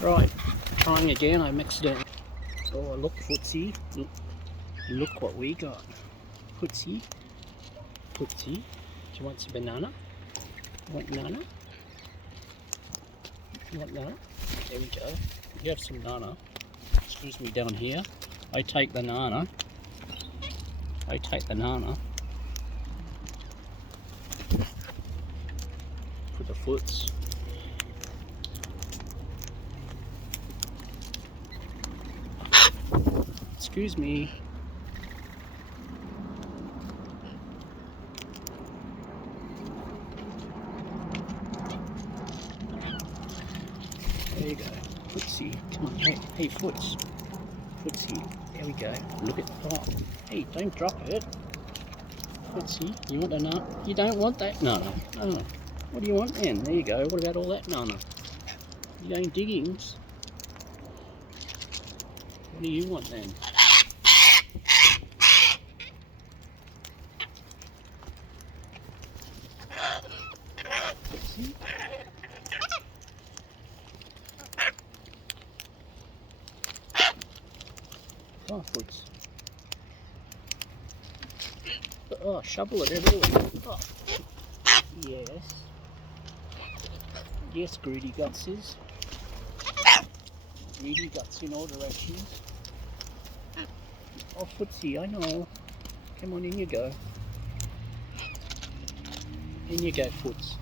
Right, trying again. I mixed it. Oh, look, Footsy. Look what we got. Footsy. Footsy. Do you want some banana? You want banana? You want banana? There we go. You have some banana. Excuse me, down here. I take banana. I take banana. Put the foots. Excuse me. There you go. Footsy. Come on. Hey, Foots. Footsy. There we go. Look at the pot. Hey, don't drop it. Footsy. You want a nut? You don't want that? No. Oh. What do you want then? There you go. What about all that nana? You going diggings? What do you want then? Footsy? Come on, Foots. Oh, shovel it everywhere. Oh. Yes. Yes, greedy gutses. Greedy guts in all directions. Oh, Footsy, I know. Come on, in you go. In you go, Foots.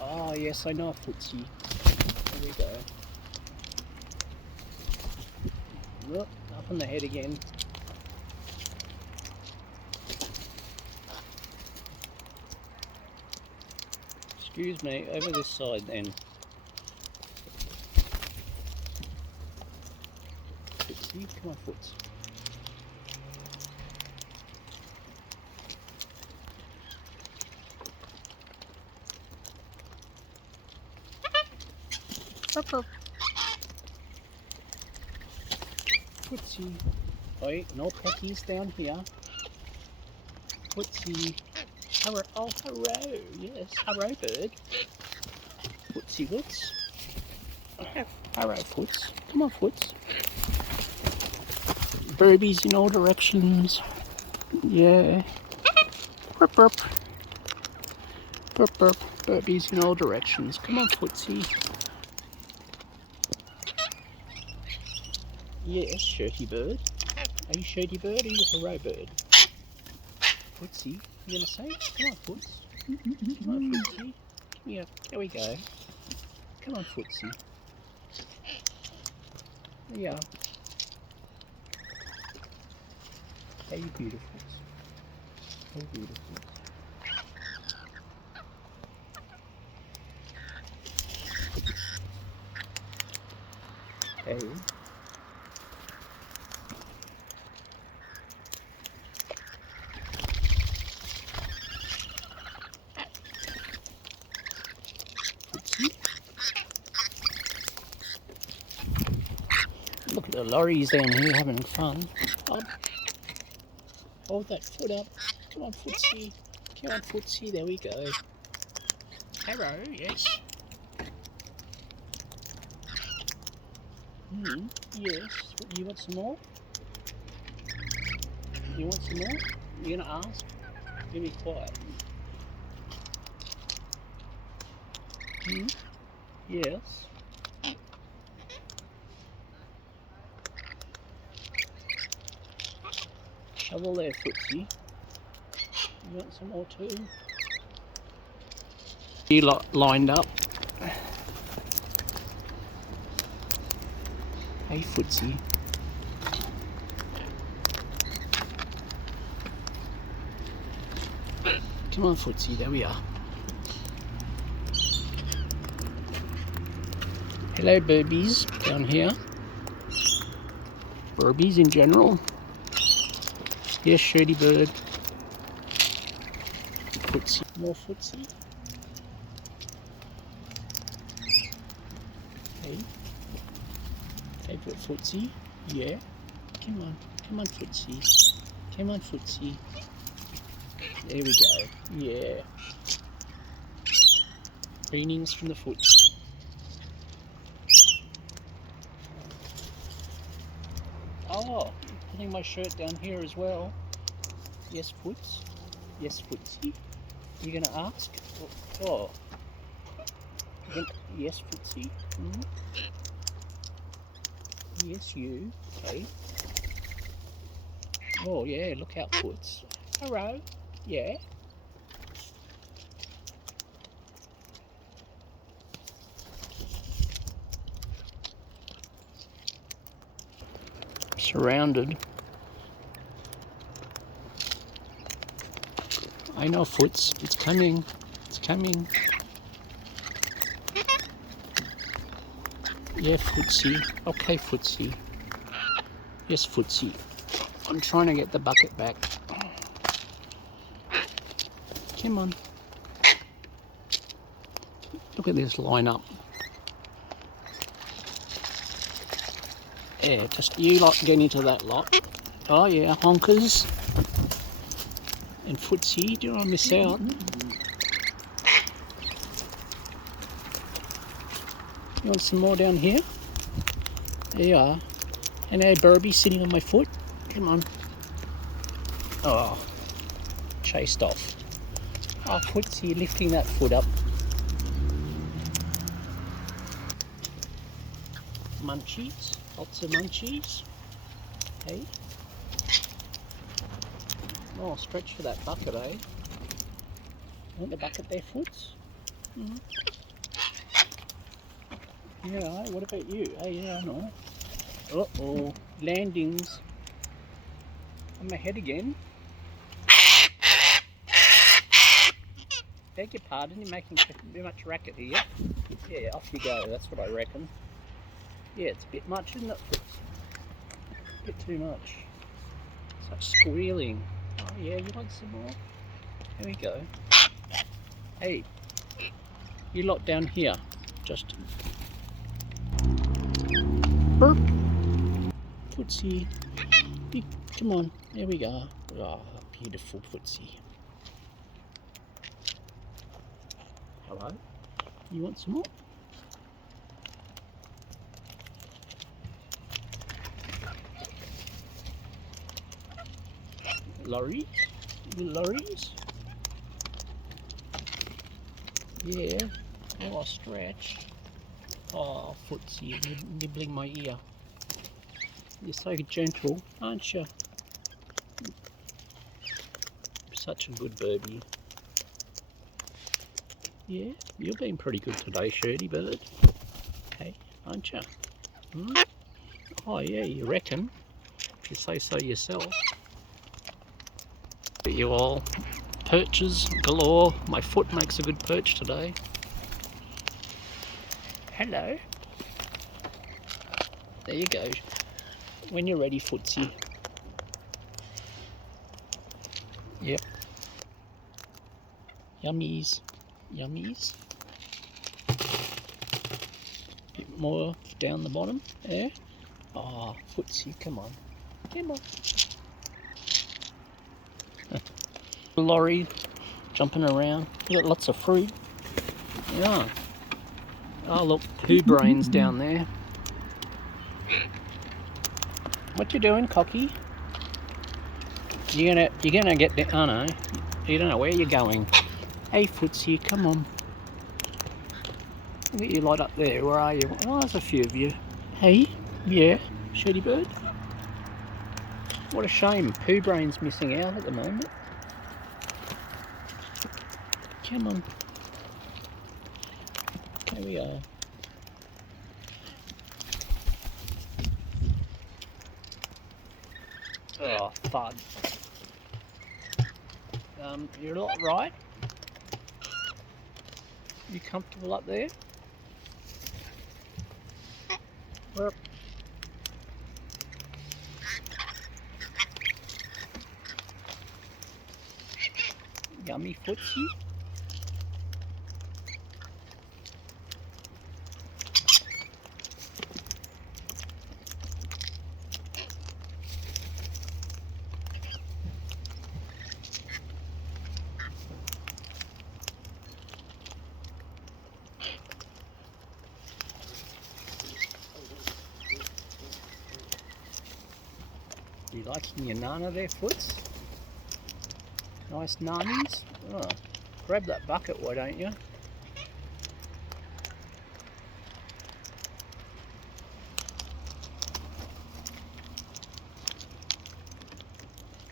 Oh, yes, I know, Footsy. There we go. Look, up on the head again. Excuse me, over this side then. Footsy, come on, Foots. Footsy. Wait, no peckies down here. Footsy. Oh, hello. Yes, hello, bird. Footsy Woots. Hello, Foots. Come on, Foots. Burbies in all directions. Yeah. Burp, burp. Burp, burp. Burbies in all directions. Come on, Footsy. Yes, shirty bird. Are you shirty bird or are you a hero bird? Footsy, you gonna say? Come on, Foots. Come on, Footsy. Come here. There we go. Come on, Footsy. There you are. How you beautiful. How beautiful. Hey. Look at the lorries down here having fun. Hold that foot up. Come on, Footsy. Come on, Footsy. There we go. Hello, yes. Yes. You want some more? You want some more? You're gonna ask? You be quiet. Yes. Shovel there, Footsy. You want some more too? You lot lined up. Hey, Footsy. Come on, Footsy. There we are. Hello, burbies down here. Burbies in general. Yes, shirty bird. Footsy. More Footsy. Hey. Favourite Footsy? Yeah. Come on, Footsy. Come on, Footsy. There we go. Yeah. Preenings from the foot. Oh, putting my shirt down here as well. Yes, Foots. Yes, Footsy. You gonna ask? Oh. Yes, Footsy. Hmm? Yes, you. Okay. Oh, yeah, look out, Foots. Hello. Yeah. Surrounded. I know, Foots. It's coming. It's coming. Yeah, Footsy. Okay, Footsy. Yes, Footsy. I'm trying to get the bucket back. Come on. Look at this lineup. Yeah, just you lot get into that lot. Oh yeah, honkers. And Footsy, do you want to miss out? You want some more down here? There you are. And hey, Burby sitting on my foot. Come on. Oh, chased off. Oh, Footsy, lifting that foot up. Munchies, lots of munchies. Hey. Oh, stretch for that bucket, eh? Want the bucket there, Foots? Mm-hmm. Yeah, what about you? Hey, yeah, I know. Uh-oh, landings. On my head again. Beg your pardon, you're making too much racket here. Yeah, off you go, that's what I reckon. Yeah, it's a bit much, isn't it, Foots? A bit too much. Such squealing. Oh yeah, you want some more? Here we go. Hey, you lot down here. Just burp. Footsy. Come on, there we go. Oh, beautiful Footsy. Hello? You want some more? Lorries? Lorries? Yeah. Oh, stretch. Oh, Footsy, you're nibbling my ear. You're so gentle, aren't you? Such a good birdie. Yeah, you're being pretty good today, Shirty bird. Hey, aren't you? Hmm? Oh yeah, you reckon? If you say so yourself. But you all, perches galore. My foot makes a good perch today. Hello. There you go. When you're ready, Footsy. Yep. Yummies. Yummies. Bit more down the bottom there. Oh, Footsy, come on. Come on. Lorry jumping around. You got lots of fruit. Yeah. Oh look, poo brains down there. What you doing, Cocky? You're gonna get down. Oh no, you don't know where you're going. Hey, Footsy, come on. Look at you lot up there. Where are you? Oh, there's a few of you. Hey, yeah, Shirty bird. What a shame. Poo brain's missing out at the moment. Come on. Here we are. Oh, fud. You're not right. You comfortable up there? Well, yummy Footsy. You liking your nana there, Foots? Nice nannies. Oh, grab that bucket, why don't you?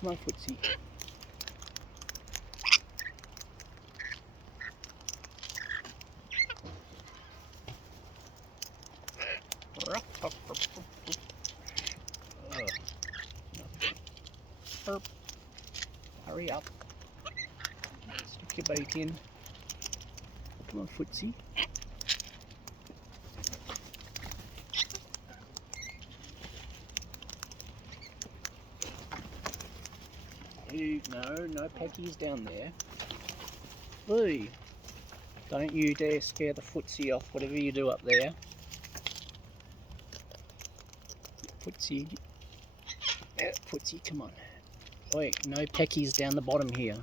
Come on, Footsy. Burp. Hurry up. Stick your bait in. Come on, Footsy. No peckies down there. Oi. Don't you dare scare the Footsy off, whatever you do up there. Footsy. Footsy, come on. Wait, no peckies down the bottom here.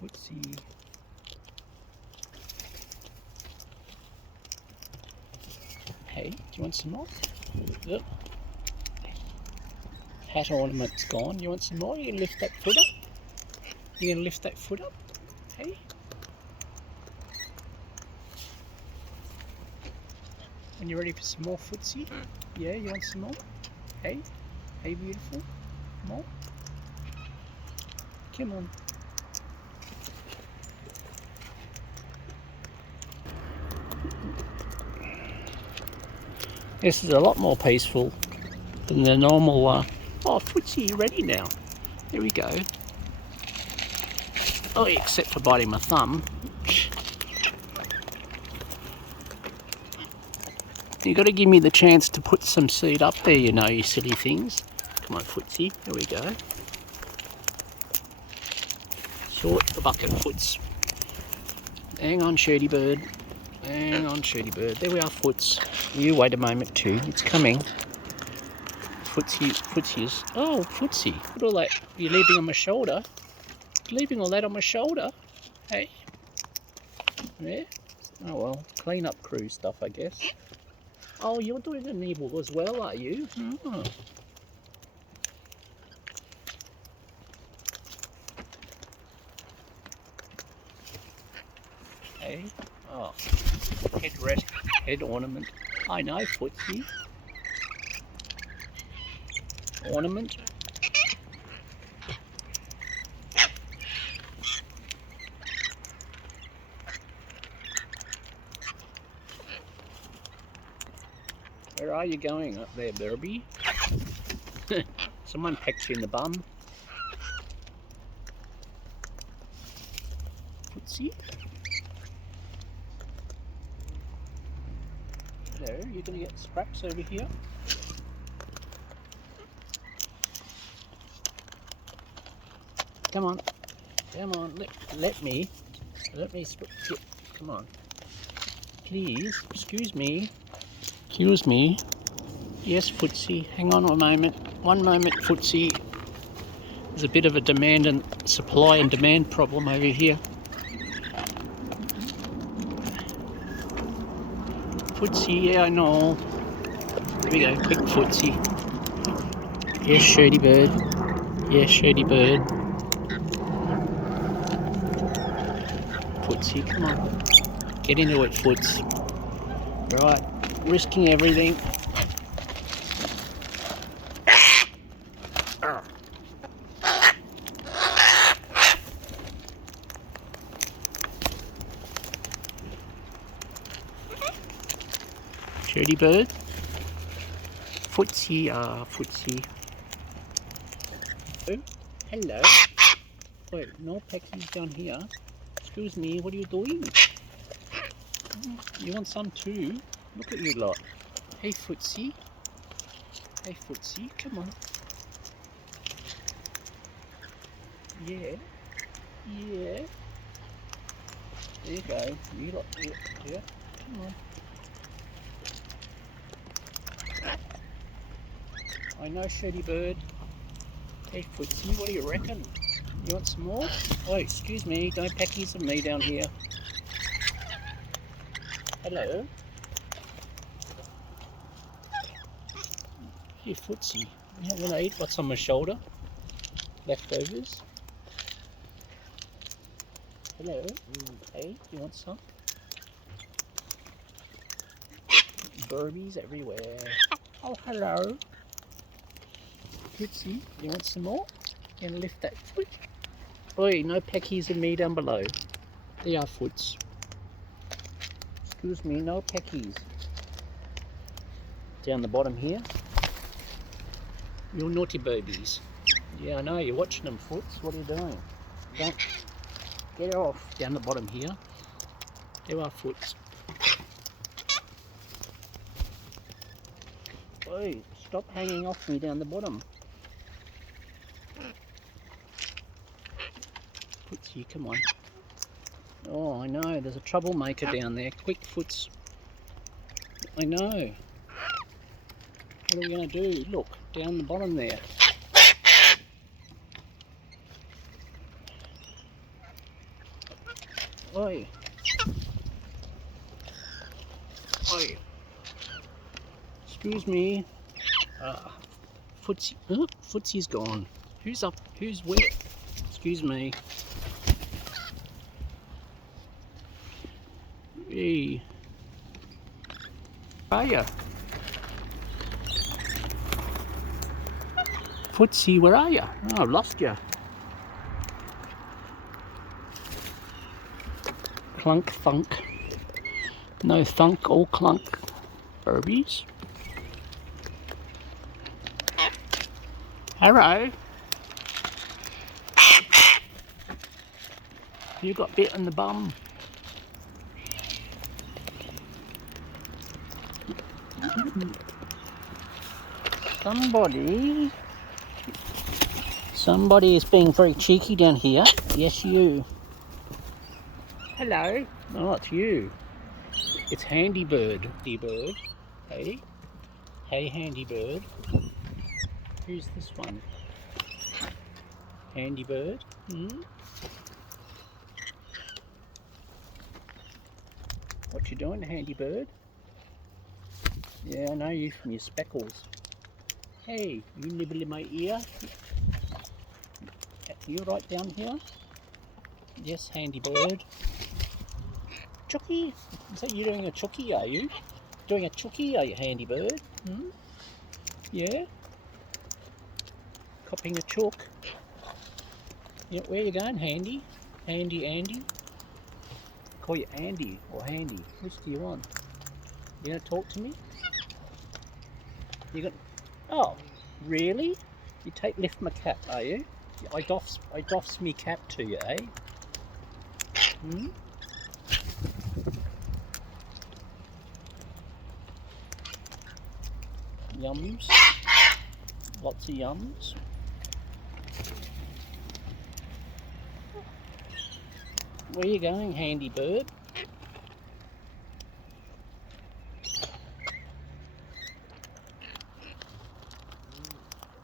Footsy. Hey, do you want some more? Look. Hat ornament's gone. You want some more? You can lift that foot up. You gonna lift that foot up? Hey? And you ready for some more, Footsy? Yeah, you want some more? Hey? Hey, beautiful? More? Come on. This is a lot more peaceful than the normal. Oh, Footsy, you ready now? There we go. Oh, except for biting my thumb. You got to give me the chance to put some seed up there, you know, you silly things. Come on, Footsy. There we go. Sort the bucket, Foots. Hang on, Shirty Bird. Hang on, Shirty Bird. There we are, Foots. You wait a moment too. It's coming. Footsy is... Oh, Footsy. Look at all that you're leaving on my shoulder. You're leaving all that on my shoulder. Hey? Yeah? Oh well, clean up crew stuff, I guess. Oh, you're doing a nibble as well, are you? Oh. Hey? Oh. Headrest, head ornament. I know, Footsy. Ornament. Where are you going up there, Burby? Someone pecked you in the bum. Footsy? There, you're going to get scraps over here. Come on, come on, let me come on. Please, excuse me. Excuse me. Yes, Footsy, hang on a moment. One moment, Footsy. There's a bit of a demand and supply and demand problem over here. Footsy, yeah, I know. Here we go, quick Footsy. Yes, Shirty Bird. Yes, Shirty Bird. Footsy, come on. Get into it, Foots. Right, risking everything. Shirty Bird. Footsy, Footsy. Oh, hello. Wait, no peckies down here. Excuse me, what are you doing? You want some too? Look at you lot. Hey, Footsy. Hey, Footsy, come on. Yeah. Yeah. There you go. You lot, yeah. Come on. I know, Shirty Bird. Hey Footsy, what do you reckon? You want some more? Oh, excuse me, don't peckies of me down here. Hello? Hey Footsy, you don't want to eat what's on my shoulder? Leftovers? Hello? Hey, you want some? Burbies everywhere. Oh, hello. Footsy, you want some more? And lift that foot. Oi, no peckies of me down below. They are foots. Excuse me, no peckies. Down the bottom here. You're naughty babies. Yeah, I know, you're watching them, Foots. What are you doing? Don't get off. Down the bottom here. There are Foots. Oi, stop hanging off me down the bottom. Footsy, come on. Oh, I know, there's a troublemaker down there. Quick, Foots. I know. What are we going to do? Look, down the bottom there. Oi. Oi. Excuse me. Footsy. Huh? Footsy's gone. Who's up? Who's where? Excuse me. Hey. Where are you? Footsy, where are you? Oh, I've lost you. Clunk thunk. No thunk, all clunk. Burbies. Hello. You got bit on the bum. Somebody is being very cheeky down here. Yes, you. Hello. No, it's you. It's Handy Bird. Handy Bird. Hey. Hey, Handy Bird. Who's this one? Handy Bird. What you doing, Handy Bird? Yeah, I know you from your speckles. Hey, you nibble in my ear? You right down here? Yes, Handy Bird. Chooky? Is that you doing a chooky, are you? Doing a chooky, are you, Handy Bird? Yeah? Copying a chook. Yeah, where you going, Handy? Andy? Call you Andy or Handy. Which do you want? You gonna talk to me? You got? Oh, really? You lift my cap, are you? I doffs me cap to you, eh? Yums. Lots of yums. Where you going, Handy Bird?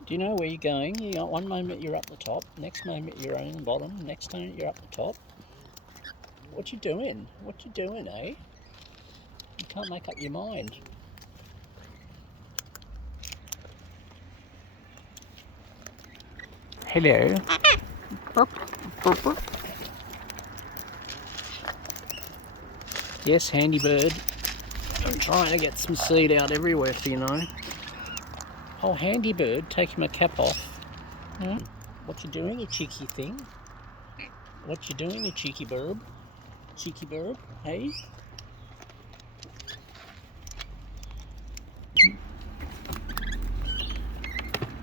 Do you know where you're going? You got one moment you're up the top, next moment you're on the bottom, next moment you're up the top. What you doing? What you doing, eh? You can't make up your mind. Hello. Yes, Handy Bird. I'm trying to get some seed out everywhere for you know. Oh, Handy Bird, taking my cap off. What you doing, you cheeky thing? What you doing, you cheeky burb? Cheeky burb, hey?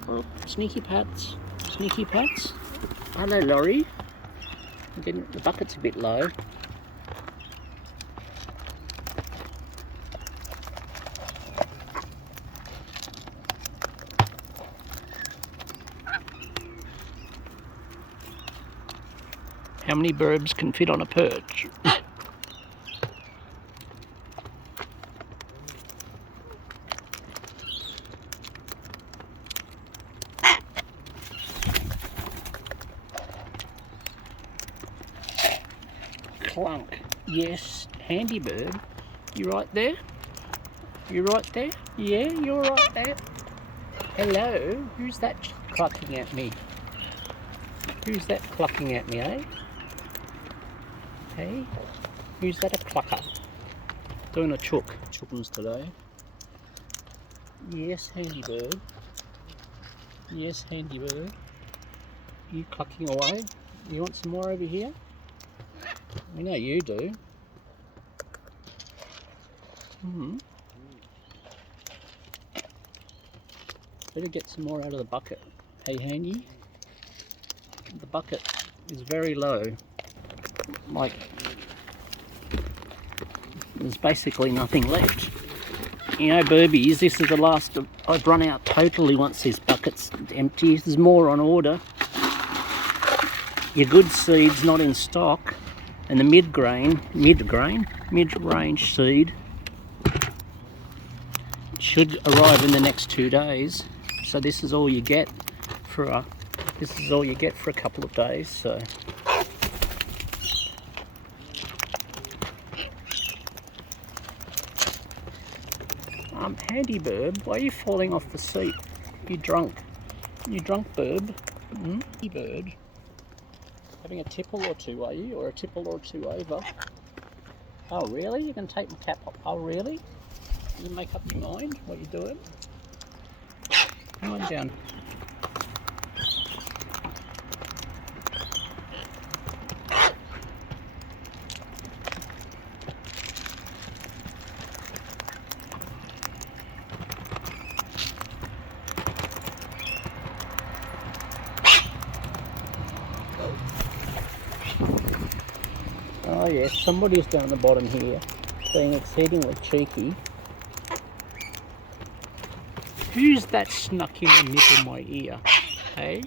Oh, sneaky pats. Sneaky pats. Hello, Laurie. The bucket's a bit low. How many burbs can fit on a perch? clunk. Yes, handy bird. You right there? You right there? Yeah, you're right there. Hello, who's that clucking at me? Who's that clucking at me, eh? Hey, who's that a clucker? Doing a chook. Chookums today. Yes, handy bird. Yes, handy bird. You clucking away? You want some more over here? We know you do. Better get some more out of the bucket. Hey, handy. The bucket is very low. Like, there's basically nothing left. You know, Burbies, this is the last of, I've run out totally once this bucket's empty. There's more on order. Your good seed's not in stock, and the mid-range seed should arrive in the next 2 days. So this is all you get for a couple of days. So handy bird, why are you falling off the seat? You drunk bird? Handy bird. Having a tipple or two, are you? Or a tipple or two over? Oh really? You're going to take my cap off? Oh really? You make up your mind what you're doing? Come on down. Oh yes, somebody's down the bottom here, being exceedingly cheeky. Who's that snuck in and nibbled my ear? Hey?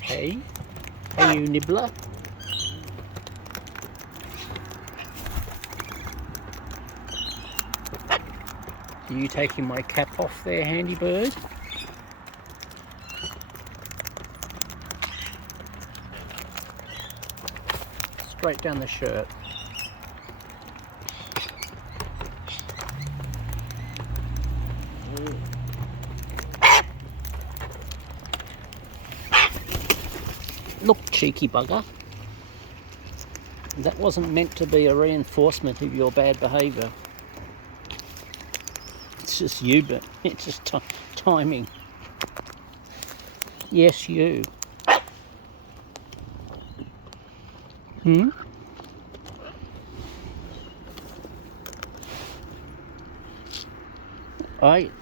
Hey? Hey you nibbler? Are you taking my cap off there, handy bird? Straight down the shirt. Look, cheeky bugger. That wasn't meant to be a reinforcement of your bad behaviour. It's just you, but it's just timing. Yes, you.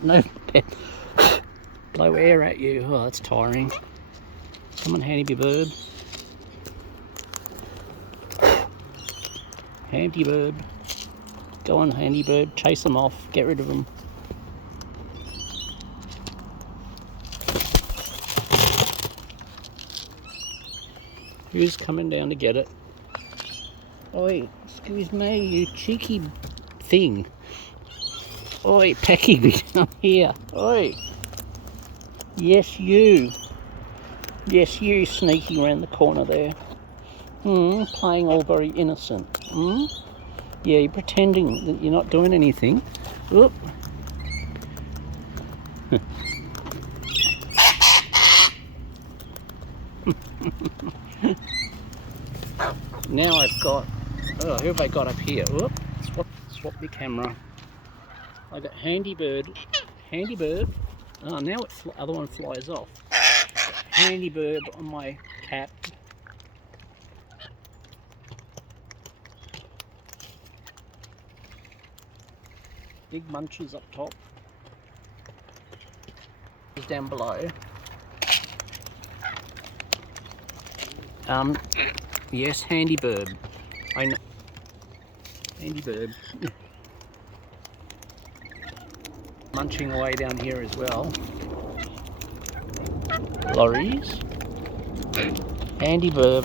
No, blow air at you. Oh, that's tiring. Come on, handy bird. Handy bird. Go on, handy bird. Chase them off. Get rid of them. Who's coming down to get it? Oi, excuse me, you cheeky thing. Oi, Pecky, come here. Oi. Yes, you. Yes, you sneaking around the corner there. Playing all very innocent. Yeah, you're pretending that you're not doing anything. Oop. Now I've got, who have I got up here? Oop, swap the camera. I got handy bird. Oh, now other one flies off. Handy bird on my cap. Big munches up top. Is down below. Yes, handy bird. I know. Handy bird. Munching away down here as well. Lorries. Handy bird.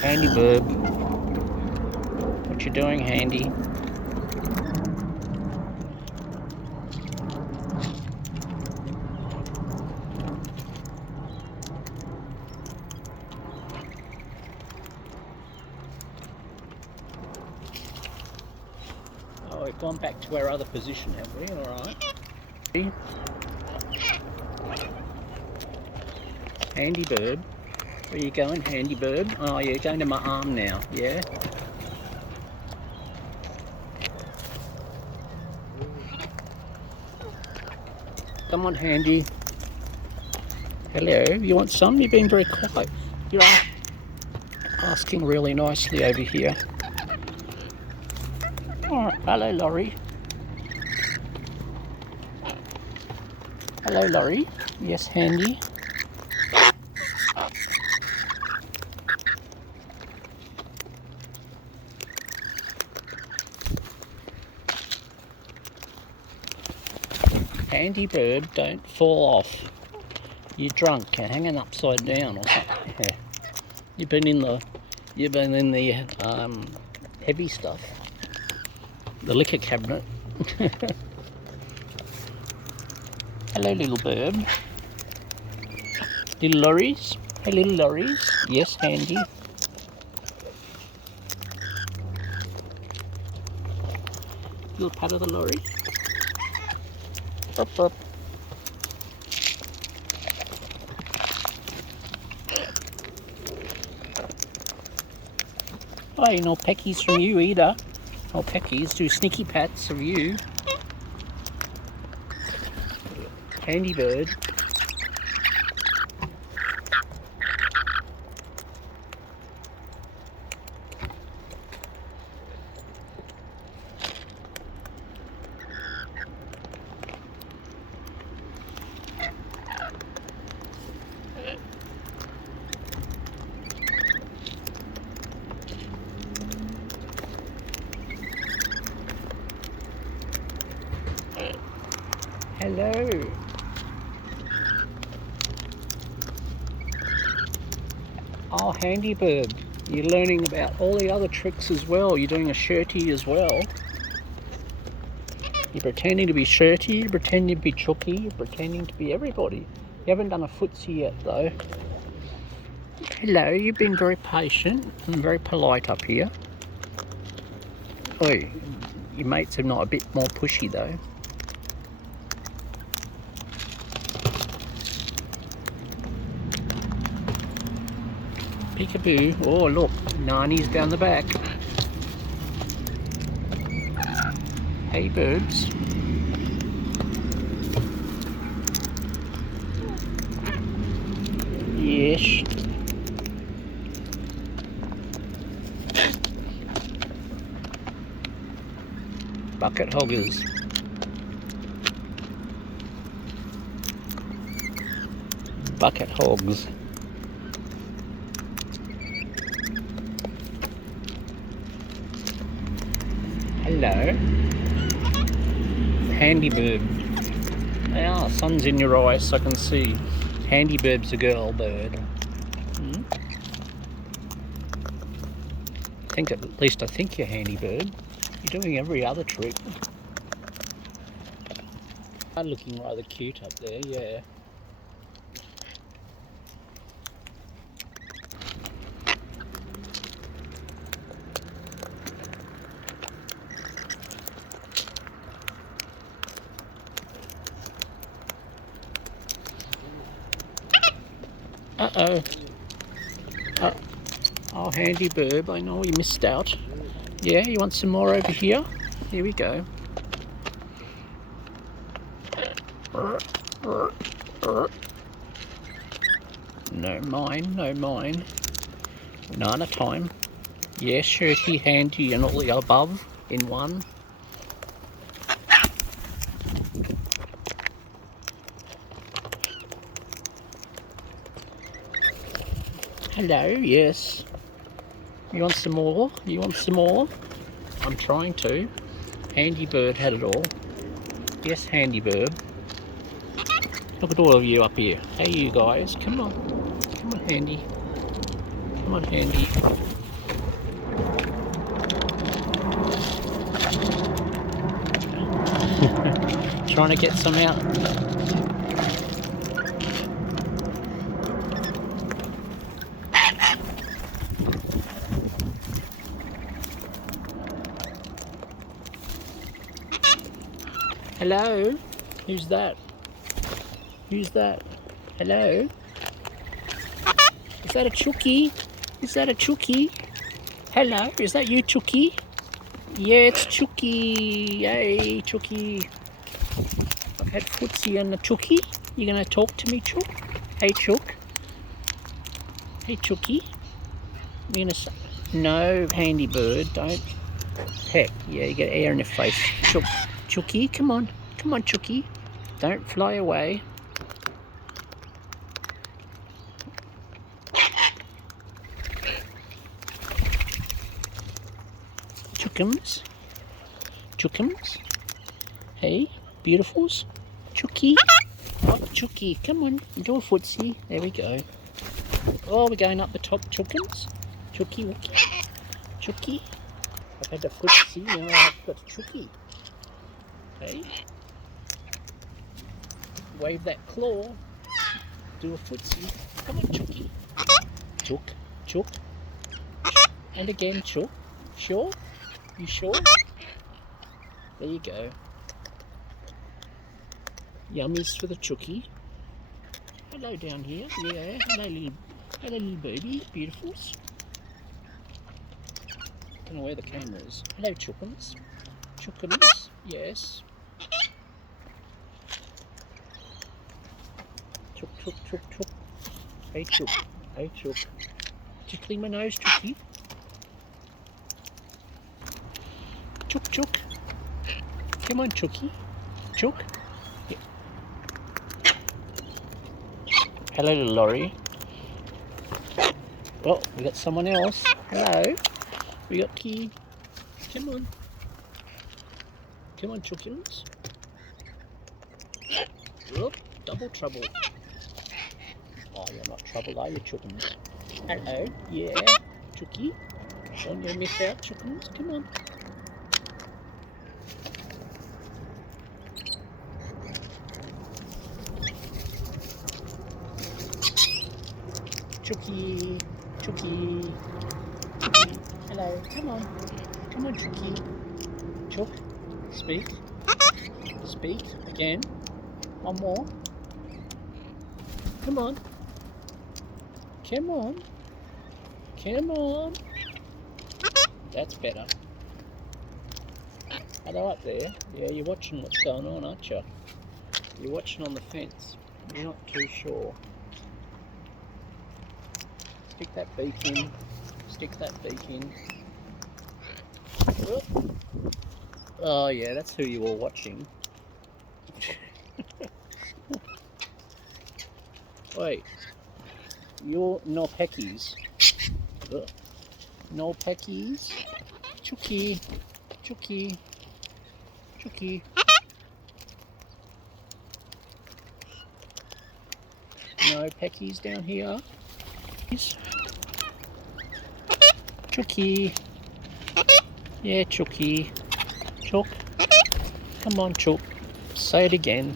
Handy bird. What you doing, handy? we've gone back to our other position, have we? Alright. Handy bird. Where you going, handy bird? Oh, you're going to my arm now, yeah? Come on, handy. Hello, you want some? You've been very quiet. You're asking really nicely over here. Oh, hello, Laurie. Hello, Laurie. Yes, handy. Handy bird, don't fall off. You're drunk, you're hanging upside down or something. Yeah. You've been in the heavy stuff, the liquor cabinet. Hello, little bird. Little lorries. Hey, little lorries. Yes, handy. Little pat of the lorry. Up, up. Oh, no peckies from you either. No peckies, do sneaky pats of you. Handy bird. Hello. Oh, handy bird. You're learning about all the other tricks as well. You're doing a shirty as well. You're pretending to be shirty, you're pretending to be chooky, you're pretending to be everybody. You haven't done a footsie yet though. Hello, you've been very patient and very polite up here. Oi, your mates are not a bit more pushy though. Peekaboo. Oh look, Nani's down the back. Hey birds. Yes. Bucket hoggers. Bucket hogs. Hello. Handy bird. Ah, sun's in your eyes so I can see. Handy bird's a girl bird. At least I think you're handy bird. You're doing every other trick. Are looking rather cute up there, yeah. Uh-oh. Oh, handy bird, I know you missed out. Yeah, you want some more over here? Here we go. No mine, no mine. Nana time. Yeah, shirty, handy and all the above in one. Hello, yes. You want some more? You want some more? I'm trying to. Handy bird had it all. Yes, handy bird. Look at all of you up here. Hey, you guys, come on. Come on, handy. Come on, handy. Trying to get some out. Hello? Who's that? Who's that? Hello? Is that a Chookie? Is that a Chookie? Hello? Is that you, Chookie? Yeah, it's Chookie. Hey, Chookie. I've had Footsy and the Chookie. You gonna talk to me, Chook? Hey, Chook. Hey, Chookie. You gonna say? No, handy bird. Don't peck. Yeah, you get air in your face. Chook. Chookie, come on. Come on, Chookie. Don't fly away. Chookums. Chookums. Hey, beautifuls. Chookie. Oh, Chookie, come on. Go Footsy. There we go. Oh, we're going up the top, Chookums. Chookie, Wookie. Chookie. I've had the Footsy, now I've got Chookie. Hey. Wave that claw. Do a Footsy. Come on, Chookie. Chook, Chook. And again, Chook. Sure? You sure? There you go. Yummies for the Chookie. Hello down here. Yeah. Hello little baby. Beautifuls. Don't know where the camera is. Hello Chookums. Chookums. Yes. Chook, chook, chook, chook. Hey Chook. Hey Chook. Tickling my nose, Chookie. Chook, chook. Come on, Chookie. Chook. Yeah. Hello, little Laurie. Oh, we got someone else. Hello. We got Key. Come on. Come on, Chookums. Oh, double trouble. Oh, you're not trouble, are you, Chookums? Hello. Yeah. Chookie. Don't you miss out, Chookums? Come on. Chookie, Chookie, Chookie, hello, come on, Chookie, Chook, speak, speak, again, one more, come on, come on, come on, that's better. Hello up there, yeah, you're watching what's going on, aren't you? You're watching on the fence, you're not too sure. Stick that beak in. Stick that beak in. Oh yeah, that's who you were watching. Wait, you're no peckies. No peckies. Chookie, Chookie, Chookie. No peckies down here. Chookie. Yeah, Chookie. Chook. Come on, Chook. Say it again.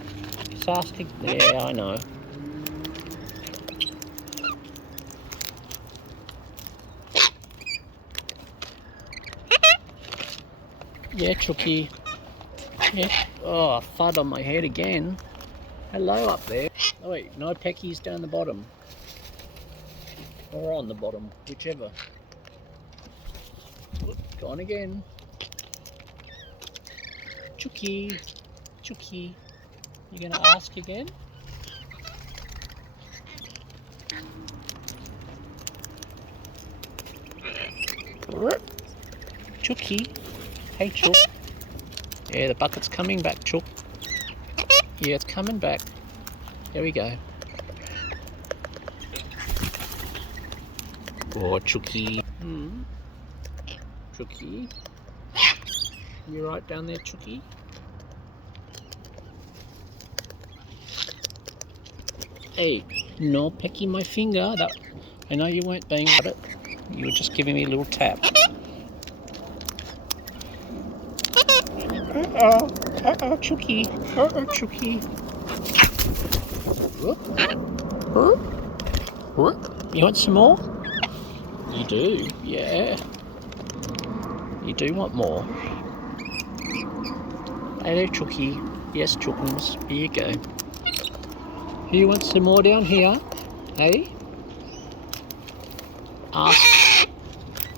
Just ask it. Yeah, I know. Yeah, Chookie. Yeah. Oh, thud on my head again. Hello up there. Oh wait, no peckies down the bottom. Or on the bottom, whichever. Gone again. Chookie, Chookie. You gonna ask again? Chookie. Hey, Chook. Yeah, the bucket's coming back, Chook. Yeah, it's coming back. There we go. Oh, Chookie. Chookie. You right down there, Chookie? Hey, no pecking my finger. That I know you weren't being at it. You were just giving me a little tap. Chookie. Chookie. You want some more? You do, yeah. You do want more. Hello, Chookie. Yes, Chookums. Here you go. You want some more down here? Hey? Ask.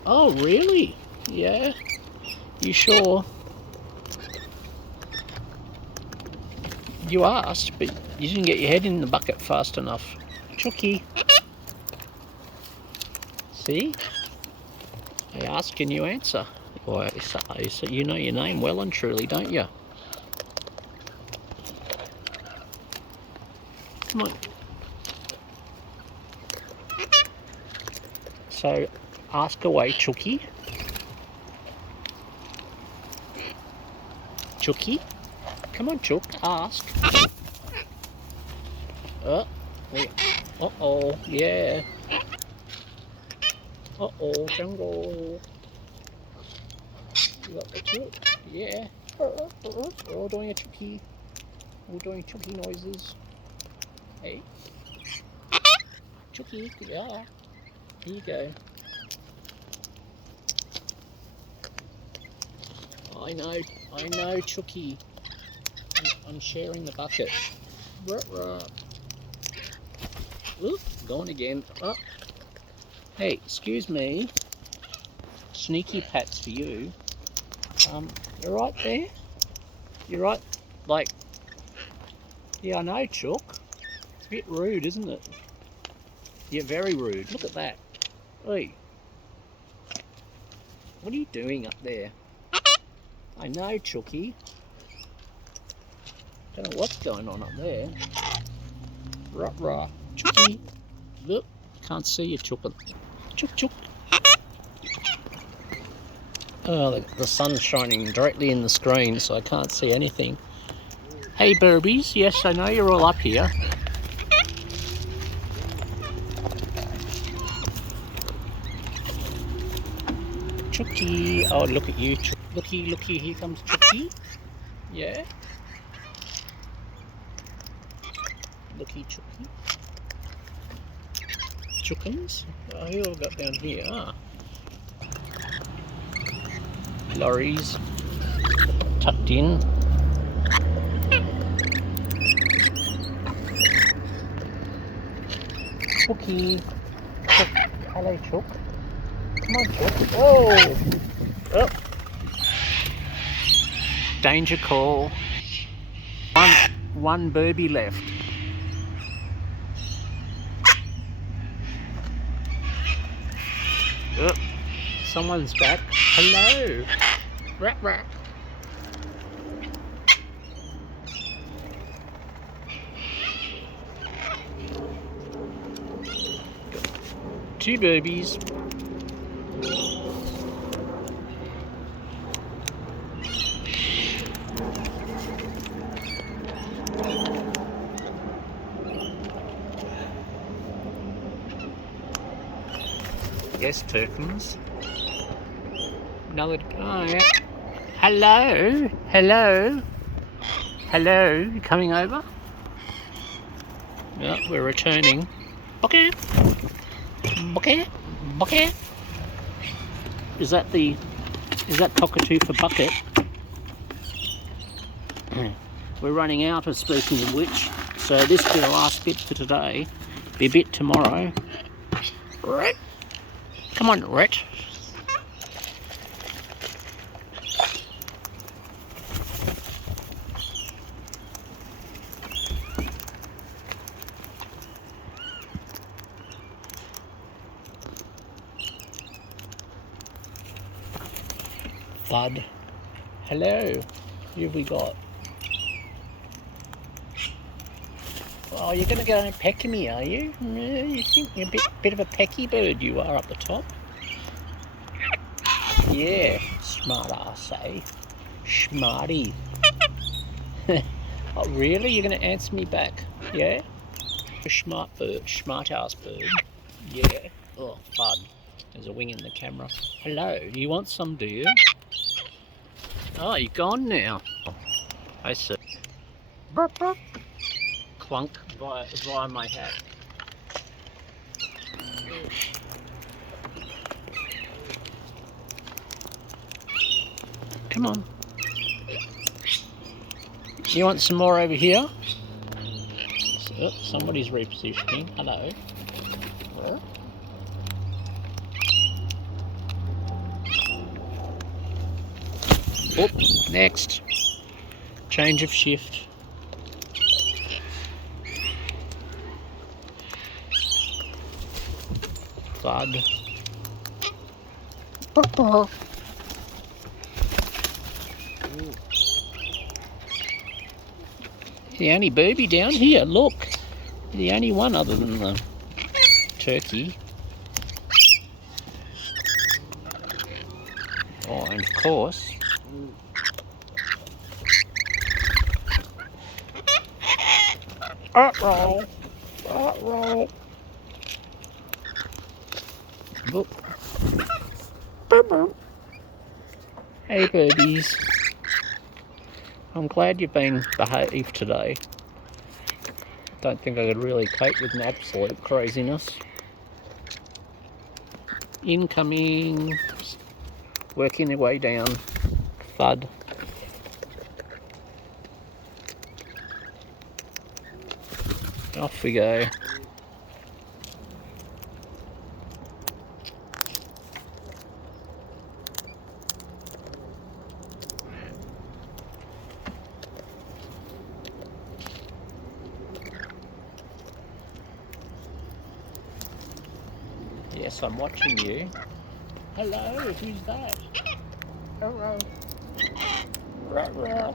Oh, really? Yeah? You sure? You asked, but you didn't get your head in the bucket fast enough. Chooky. See? I ask and you answer. Boy, so you know your name well and truly, don't you? Come on. So, ask away, Chooky. Chooky? Come on, Chook, ask. Uh-oh, yeah. Uh-oh, jungle. You got the Chook? Yeah. We're all doing a Chooky. We're doing Chooky noises. Hey. Chooky, yeah. Here you go. I know, Chooky. I'm sharing the bucket. Oop, gone again. Oh. Hey, excuse me. Sneaky pats for you. You're right there? You're right, like... Yeah, I know, Chook. It's a bit rude, isn't it? Yeah, very rude. Look at that. Oi. What are you doing up there? I know, Chooky. Don't know what's going on up there. Rah. Chooky. Look, can't see you, Chook. Chook. Oh, the sun's shining directly in the screen, so I can't see anything. Hey, Burbies. Yes, I know you're all up here. Chooky. Oh, look at you. Looky, here comes Chooky. Yeah. Looky, Chooky. Chookums. Oh, who all got down here? Ah. Lorries. Tucked in. Chooky. Chook. Hello, Chook. Come on, Chook. Oh! Oh! Danger call. One Burby left. Oh, someone's back. Hello. Rat. Two Burbies. Yes, Turkins. Another. Oh, yeah. Hello. You coming over? Yeah, we're returning. Okay. Is that cockatoo for bucket? We're running out of speaking of which, so this will be the last bit for today. Be a bit tomorrow. Right. Come on, Rat. Thud. Hello. Who have we got? Oh, you're going to go and peck me, are you? You think you're a bit of a pecky bird you are up the top? Yeah, smart ass, eh? Smarty. Oh, really? You're going to answer me back? Yeah? A smart bird, smart ass bird. Yeah. Oh, fun. There's a wing in the camera. Hello, you want some, do you? Oh, you're gone now. I see. Burp. Clunk via my hat. Come on. You want some more over here? Oh, somebody's repositioning. Hello. Well. Oh, next. Change of shift. Thud. The only booby down here, look. The only one other than the turkey. Oh, and of course, roll. Roll. Look. Hey, birdies. I'm glad you've been behaved today. Don't think I could really cope with an absolute craziness. Incoming. Working their way down. Thud. Off we go. Yes, I'm watching you. Hello, who's that? Hello. Ruh-roh.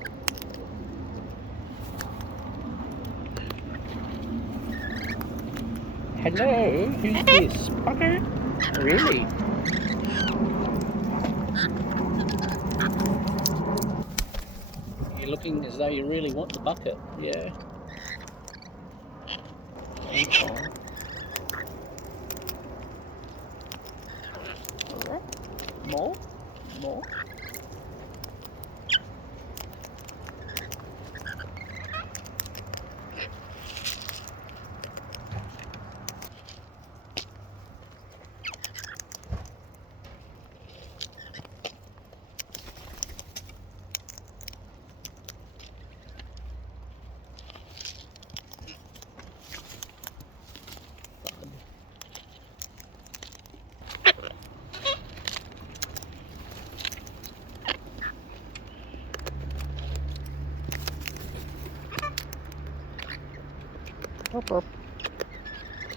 Hello, who's this? Bucket? Really? You're looking as though you really want the bucket. Yeah. Okay. Alright. More? More?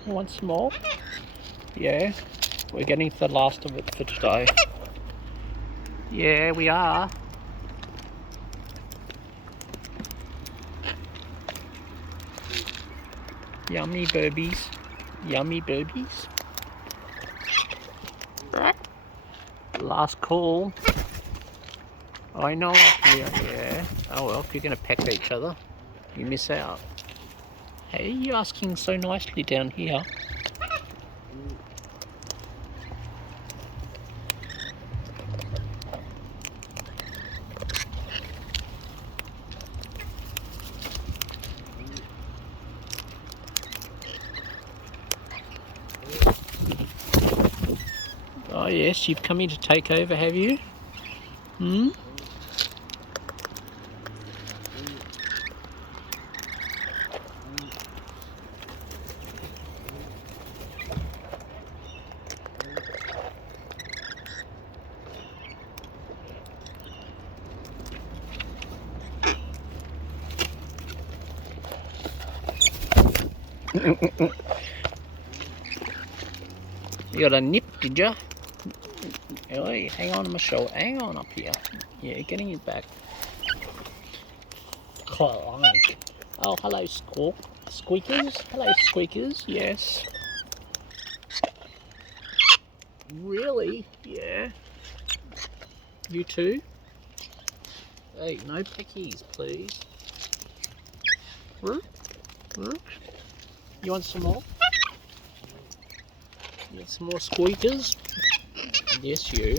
Want some more? Yeah, we're getting to the last of it for today. Yeah, we are. Yummy burbies. Yummy burbies. Last call. I know. Yeah. Oh well, if you're going to peck each other, you miss out. Hey, you're asking so nicely down here. Oh yes, you've come here to take over, have you? Hmm? You got a nip, did ya? Oi, hang on to my shoulder. Hang on up here. Yeah, getting his back. Oh, hello, squeakers. Hello, squeakers. Yes. Really? Yeah. You too? Hey, no peckies, please. You want some more? You want some more squeakers? Yes, you.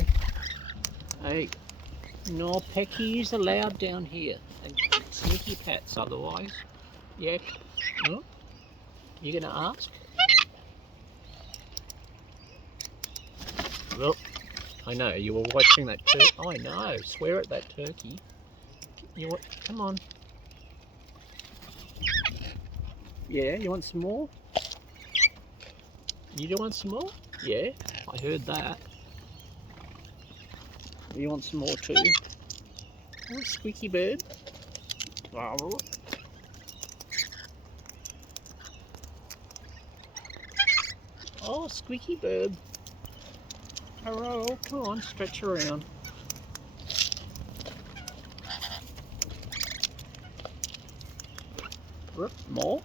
Hey, no peckies allowed down here. And sneaky pets otherwise. Yeah. Oh, you gonna ask? Well, I know, you were watching that turkey. Oh, I know. Swear at that turkey. Come on. Yeah, you want some more? You do want some more? Yeah, I heard that. You want some more too? Oh, squeaky bird. Oh, squeaky bird. Hello, come on, stretch around. More?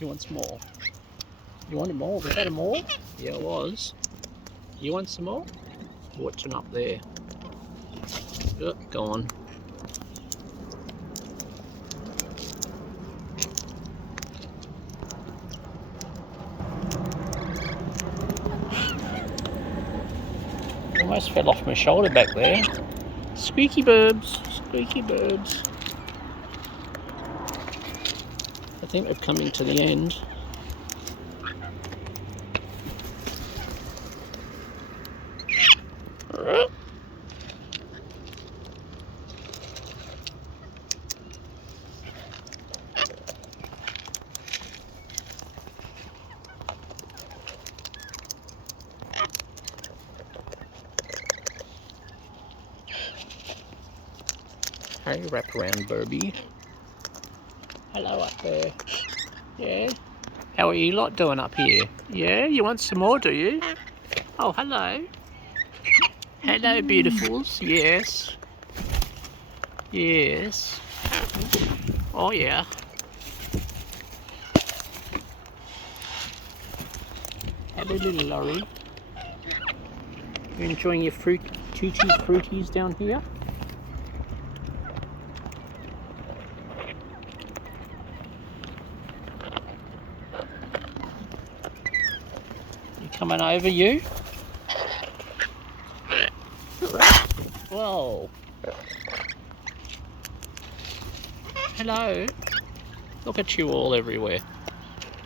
You want some more? You want more? Was that a more? Yeah, it was. You want some more? Watching up there. Oh, go on. Almost fell off my shoulder back there. Squeaky burbs, squeaky burbs. I think we're coming to the end. Hey, wrap around Burby. Hello up there. Yeah? How are you lot doing up here? Yeah? You want some more, do you? Oh, hello. Hello, beautifuls. Yes. Yes. Oh, yeah. Hello, little lorry. You enjoying your tutti fruities down here? You coming over, you? Whoa. Hello. Look at you all everywhere.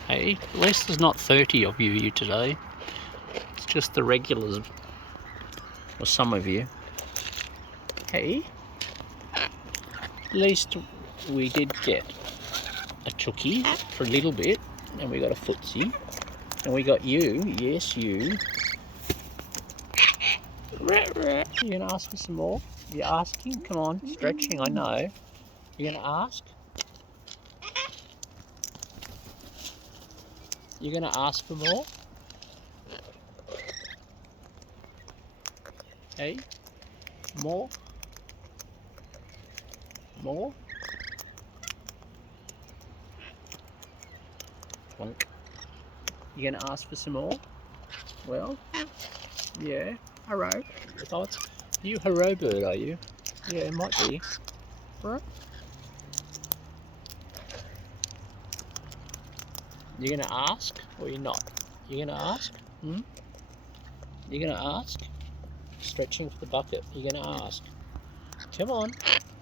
Hey, at least there's not 30 of you here today. It's just the regulars, or some of you. Hey, at least we did get a chookie for a little bit, and we got a Footsy, and we got you. Yes, you. You gonna ask for some more? You're asking? Come on, stretching, I know. You gonna ask? You gonna ask for more? Hey? More? More? Plunk. You gonna ask for some more? Well, yeah. Hello. Oh, it's you, haro bird, are you? Yeah, it might be. Right. You gonna ask or you not? You gonna ask? Hmm? You gonna ask? Stretching for the bucket. You gonna ask? Come on.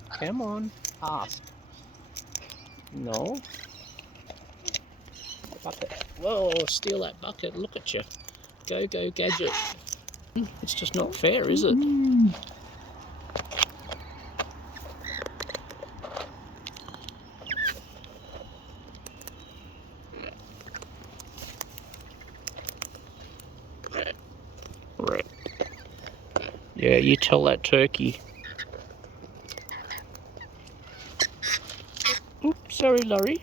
Come on. Ask. No. Bucket. Whoa, steal that bucket. Look at you. Go, go, gadget. It's just not fair, is it? Yeah, you tell that turkey. Oops, sorry, Laurie.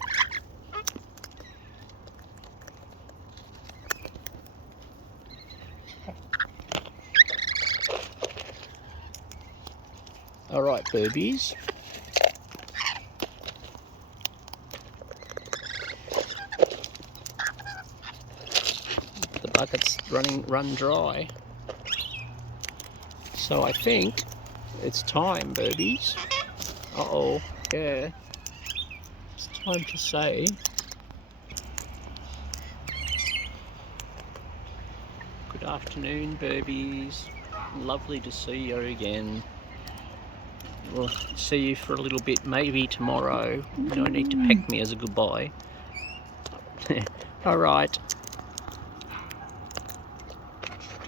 Alright, burbies. The bucket's run dry. So I think it's time, burbies. Uh-oh, yeah. It's time to say good afternoon, burbies. Lovely to see you again. We'll see you for a little bit, maybe tomorrow. You don't need to peck me as a goodbye. Alright.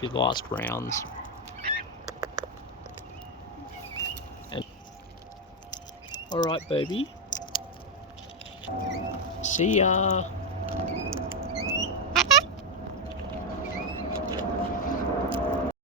Good last rounds. Alright, baby. See ya.